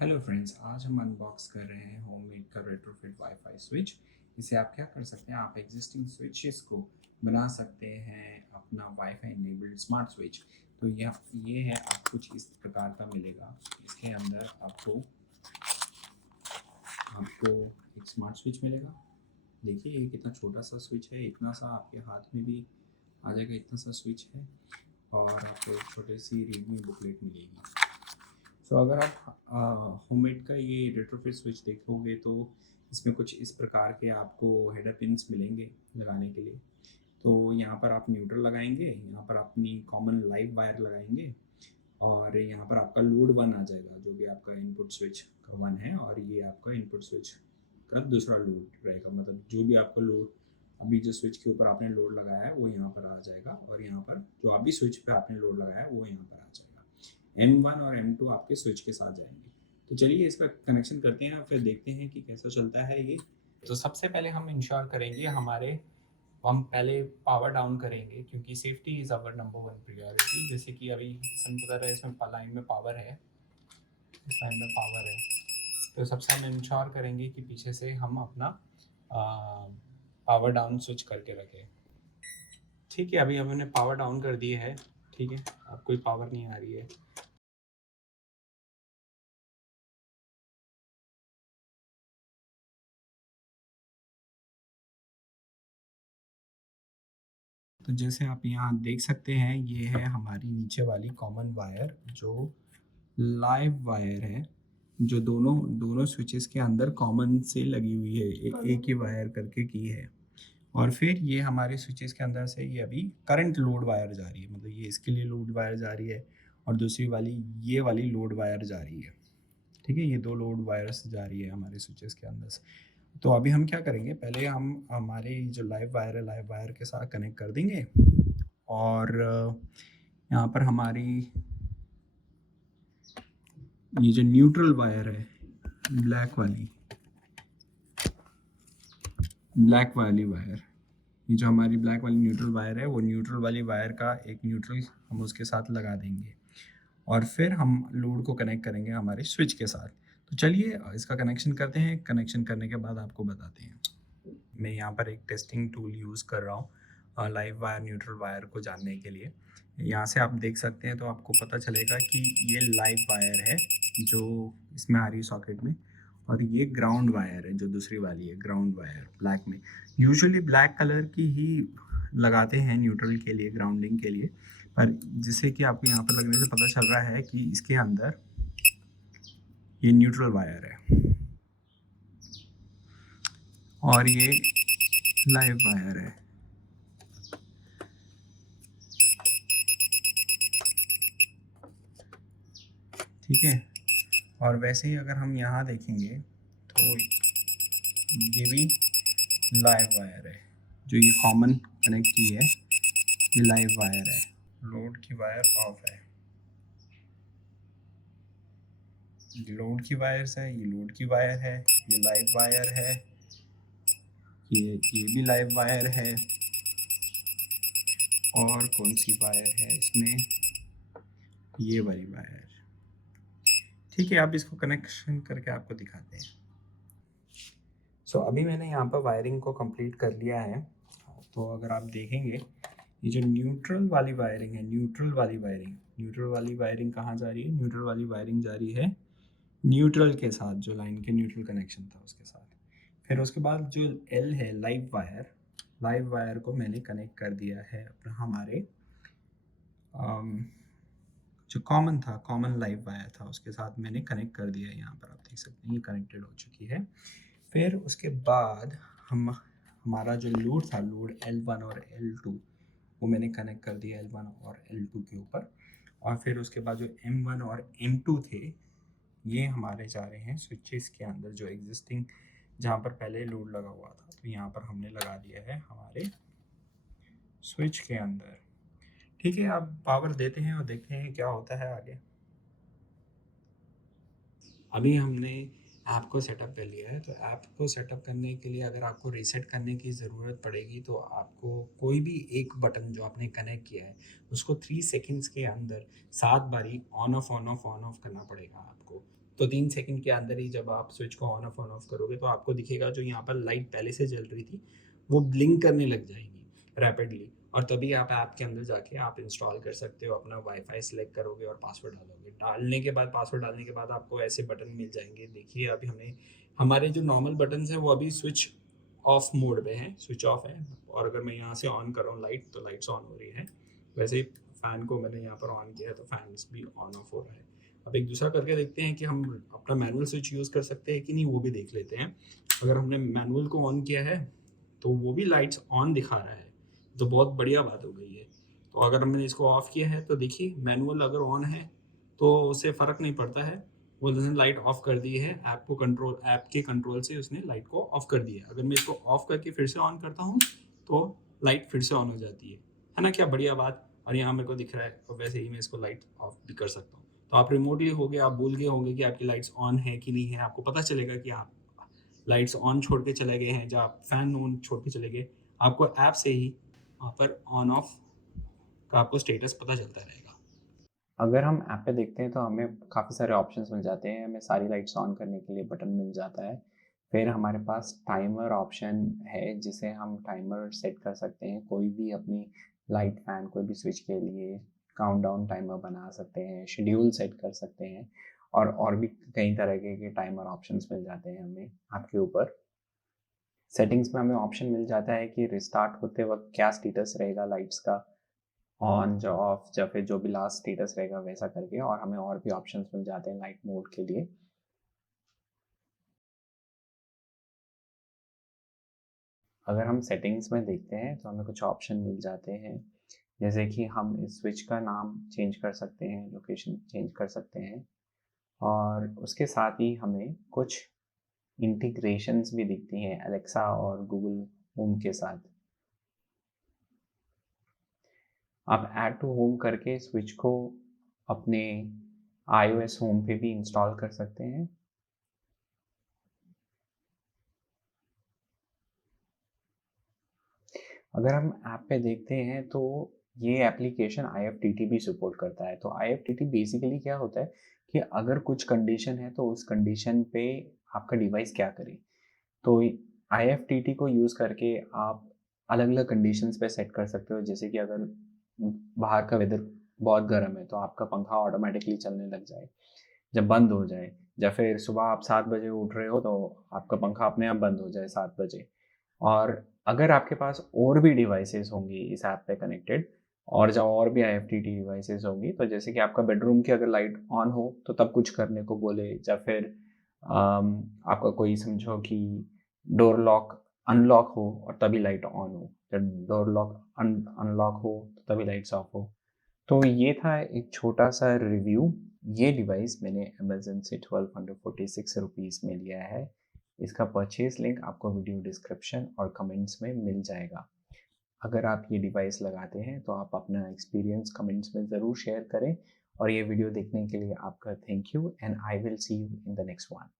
Hello friends, आज हम unbox कर रहे हैं होममेड का रेट्रोफिट वाईफाई स्विच। इसे आप क्या कर सकते हैं, आप एग्जिस्टिंग स्विचेस को बना सकते हैं अपना वाईफाई इनेबल्ड स्मार्ट स्विच। तो ये है, आप कुछ इस प्रकार का मिलेगा। इसके अंदर आपको आपको एक स्मार्ट स्विच मिलेगा। देखिए ये कितना छोटा सा स्विच है, इतना सा आपके हाथ में भी आ जाएगा, इतना सा स्विच है। और आपको एक छोटी सी रीडमी बुकलेट मिलेगी। सो अगर आप होममेड का ये रेट्रोफिट स्विच देखोगे तो इसमें कुछ इस प्रकार के आपको हेडर पिन्स मिलेंगे लगाने के लिए। तो यहाँ पर आप न्यूट्रल लगाएंगे, यहाँ पर अपनी कॉमन लाइव वायर लगाएंगे, और यहाँ पर आपका लोड वन आ जाएगा, जो भी आपका इनपुट स्विच का वन है, और ये आपका इनपुट स्विच का दूसरा लोड रहेगा। मतलब जो भी आपका लोड अभी जो स्विच के ऊपर आपने लोड लगाया है वो यहाँ पर आ जाएगा, और यहाँ पर जो अभी स्विच पे आपने लोड लगाया है वो यहाँ पर आ जाएगा। M1 और M2 आपके स्विच के साथ जाएंगे। तो चलिए इसका कनेक्शन करते हैं, फिर देखते हैं कि कैसा चलता है ये। तो सबसे पहले हम इंश्योर करेंगे हम पहले पावर डाउन करेंगे, क्योंकि safety is our number one priority. जैसे कि अभी हम बता रहे हैं इसमें लाइन में पावर है, इस लाइन में पावर है। तो सबसे हम इंश्योर करेंगे कि पीछे से हम अपना पावर डाउन स्विच करके रखें। ठीक है, अभी हमने पावर डाउन कर दिया है। ठीक है, अब कोई पावर नहीं आ रही है। तो जैसे आप यहाँ देख सकते हैं, ये है हमारी नीचे वाली कॉमन वायर, जो लाइव वायर है, जो दोनों दोनों स्विचेस के अंदर कॉमन से लगी हुई है, एक ही वायर करके की है। और फिर ये हमारे स्विचेस के अंदर से ये अभी करंट लोड वायर जा रही है, मतलब ये इसके लिए लोड वायर जा रही है, और दूसरी वाली ये वाली लोड वायर जा रही है। ठीक है, ये दो लोड वायर्स जा रही है हमारे स्विचेस के अंदर से। तो अभी हम क्या करेंगे, पहले हम हमारे जो लाइव वायर है, लाइव वायर के साथ कनेक्ट कर देंगे। और यहाँ पर हमारी ये जो न्यूट्रल वायर है, ब्लैक वाली वायर, ये जो हमारी ब्लैक वाली न्यूट्रल वायर है, वो न्यूट्रल वाली वायर का एक न्यूट्रल हम उसके साथ लगा देंगे, और फिर हम लोड को कनेक्ट करेंगे हमारे स्विच के साथ। तो चलिए इसका कनेक्शन करते हैं। कनेक्शन करने के बाद आपको बताते हैं। मैं यहाँ पर एक टेस्टिंग टूल यूज़ कर रहा हूँ लाइव वायर न्यूट्रल वायर को जानने के लिए। यहाँ से आप देख सकते हैं, तो आपको पता चलेगा कि ये लाइव वायर है जो इसमें आ रही है सॉकेट में, और ये ग्राउंड वायर है जो दूसरी वाली है, ग्राउंड वायर ब्लैक में। यूजुअली ब्लैक कलर की ही लगाते हैं न्यूट्रल के लिए, ग्राउंडिंग के लिए। पर जिससे कि आपको यहाँ पर लगने से पता चल रहा है कि इसके अंदर ये न्यूट्रल वायर है और ये लाइव वायर है। ठीक है, और वैसे ही अगर हम यहाँ देखेंगे तो ये भी लाइव वायर है, जो ये कॉमन कनेक्ट की है, ये लाइव वायर है। लोड की वायर ऑफ है, ये लोड की वायर्स है, ये लोड की वायर है, ये लाइव वायर है, ये भी लाइव वायर है। और कौन सी वायर है इसमें, ये वाली वायर। ठीक है, आप इसको कनेक्शन करके आपको दिखाते हैं। सो अभी मैंने यहाँ पर वायरिंग को कंप्लीट कर लिया है। तो अगर आप देखेंगे, ये जो न्यूट्रल वाली वायरिंग है, न्यूट्रल वाली वायरिंग कहाँ जा रही है, न्यूट्रल वाली वायरिंग जा रही है न्यूट्रल के साथ, जो लाइन के न्यूट्रल कनेक्शन था उसके साथ। फिर उसके बाद जो एल है, लाइव वायर को मैंने कनेक्ट कर दिया है अपना हमारे जो कॉमन लाइव वायर था उसके साथ मैंने कनेक्ट कर दिया है। यहाँ पर आप देख सकते हैं ये कनेक्टेड हो चुकी है। फिर उसके बाद हमारा जो लोड था, लोड L1 और L2, वो मैंने कनेक्ट कर दिया L1 और L2 के ऊपर। और फिर उसके बाद जो M1 और M2 थे, ये हमारे जा रहे हैं स्विचेस के अंदर, जो एग्जिस्टिंग जहाँ पर पहले लोड लगा हुआ था, तो यहाँ पर हमने लगा दिया है हमारे स्विच के अंदर। ठीक है, अब पावर देते हैं और देखते हैं क्या होता है आगे। अभी हमने ऐप को सेटअप कर लिया है। तो ऐप को सेटअप करने के लिए अगर आपको रीसेट करने की ज़रूरत पड़ेगी, तो आपको कोई भी एक बटन जो आपने कनेक्ट किया है उसको 3 सेकंड्स के अंदर 7 बारी ऑन ऑफ करना पड़ेगा आपको। तो 3 सेकंड के अंदर ही जब आप स्विच को ऑन ऑफ करोगे तो आपको दिखेगा जो यहाँ पर लाइट पहले से जल रही थी वो ब्लिंक करने लग जाएगी रैपिडली, और तभी आप ऐप के अंदर जाके आप इंस्टॉल कर सकते हो, अपना वाईफाई सेलेक्ट करोगे और पासवर्ड डालोगे। डालने के बाद पासवर्ड डालने के बाद आपको ऐसे बटन मिल जाएंगे। देखिए अभी हमें हमारे जो नॉर्मल बटन है वो अभी स्विच ऑफ मोड में है, स्विच ऑफ है, और अगर मैं यहाँ से ऑन कर रहा हूँ लाइट तो लाइट्स ऑन हो रही है। वैसे ही फैन को मैंने यहाँ पर ऑन किया है तो फैंस भी ऑन ऑफ हो रहा है। अब एक दूसरा करके देखते हैं कि हम अपना मैनुअल स्विच यूज़ कर सकते हैं कि नहीं, वो भी देख लेते हैं। अगर हमने मैनुअल को ऑन किया है तो वो भी लाइट्स ऑन दिखा रहा है, तो बहुत बढ़िया बात हो गई है। तो अगर हमने इसको ऑफ किया है तो देखिए मैनुअल अगर ऑन है तो उससे फ़र्क नहीं पड़ता है, वो उसने लाइट ऑफ कर दी है, ऐप के कंट्रोल से उसने लाइट को ऑफ कर दिया है। अगर मैं इसको ऑफ करके फिर से ऑन करता हूँ तो लाइट फिर से ऑन हो जाती है ना, क्या बढ़िया बात। और यहाँ मेरे को दिख रहा है, और वैसे ही मैं इसको लाइट ऑफ भी कर सकता हूँ। तो आप रिमोटली हो गए, आप भूल गए होंगे कि आपकी लाइट्स ऑन है कि नहीं है, आपको पता चलेगा कि आप लाइट्स ऑन छोड़ के चले गए हैं, जब आप फैन ऑन छोड़ के चले गए आपको ऐप से ही वहाँ पर ऑन ऑफ का आपको स्टेटस पता चलता रहेगा। अगर हम ऐप पे देखते हैं तो हमें काफ़ी सारे ऑप्शंस मिल जाते हैं। हमें सारी लाइट्स ऑन करने के लिए बटन मिल जाता है। फिर हमारे पास टाइमर ऑप्शन है जिसे हम टाइमर सेट कर सकते हैं। कोई भी अपनी लाइट फैन कोई भी स्विच के लिए काउंटडाउन टाइमर बना सकते हैं, शेड्यूल सेट कर सकते हैं, और भी कई तरह के टाइमर ऑप्शंस मिल जाते हैं हमें आपके ऊपर। सेटिंग्स में हमें ऑप्शन मिल जाता है कि रिस्टार्ट होते वक्त क्या स्टेटस रहेगा लाइट्स का, ऑन या ऑफ, या फिर जो भी लास्ट स्टेटस रहेगा वैसा करके। और हमें और भी ऑप्शंस मिल जाते हैं लाइट मोड के लिए। अगर हम सेटिंग्स में देखते हैं तो हमें कुछ ऑप्शन मिल जाते हैं, जैसे कि हम इस स्विच का नाम चेंज कर सकते हैं, लोकेशन चेंज कर सकते हैं, और उसके साथ ही हमें कुछ इंटीग्रेशंस भी दिखती हैं अलेक्सा और गूगल होम के साथ। आप ऐड टू होम करके स्विच को अपने iOS होम पे भी इंस्टॉल कर सकते हैं। अगर हम ऐप पे देखते हैं तो ये एप्लीकेशन IFTT भी सपोर्ट करता है। तो IFTT बेसिकली क्या होता है कि अगर कुछ कंडीशन है तो उस कंडीशन पे आपका डिवाइस क्या करे। तो IFTT को यूज़ करके आप अलग अलग कंडीशंस पे सेट कर सकते हो। जैसे कि अगर बाहर का वेदर बहुत गर्म है तो आपका पंखा ऑटोमेटिकली चलने लग जाए जब बंद हो जाए, या फिर सुबह आप 7 बजे उठ रहे हो तो आपका पंखा अपने आप बंद हो जाए 7 बजे। और अगर आपके पास और भी डिवाइसेस होंगी इस ऐप पे कनेक्टेड, और जब और भी IFTT डिवाइसेस होंगी, तो जैसे कि आपका बेडरूम की अगर लाइट ऑन हो तो तब कुछ करने को बोले, या फिर आपका कोई समझो कि डोर लॉक अनलॉक हो और तभी लाइट ऑन हो, जब डोर लॉक अनलॉक हो तो तभी लाइट्स ऑफ हो। तो ये था एक छोटा सा रिव्यू। ये डिवाइस मैंने अमेजन से 1246 रुपीज़ में लिया है। इसका परचेज लिंक आपको वीडियो डिस्क्रिप्शन और कमेंट्स में मिल जाएगा। अगर आप ये डिवाइस लगाते हैं तो आप अपना एक्सपीरियंस कमेंट्स में ज़रूर शेयर करें। और ये वीडियो देखने के लिए आपका thank you, and I will see you in the next one.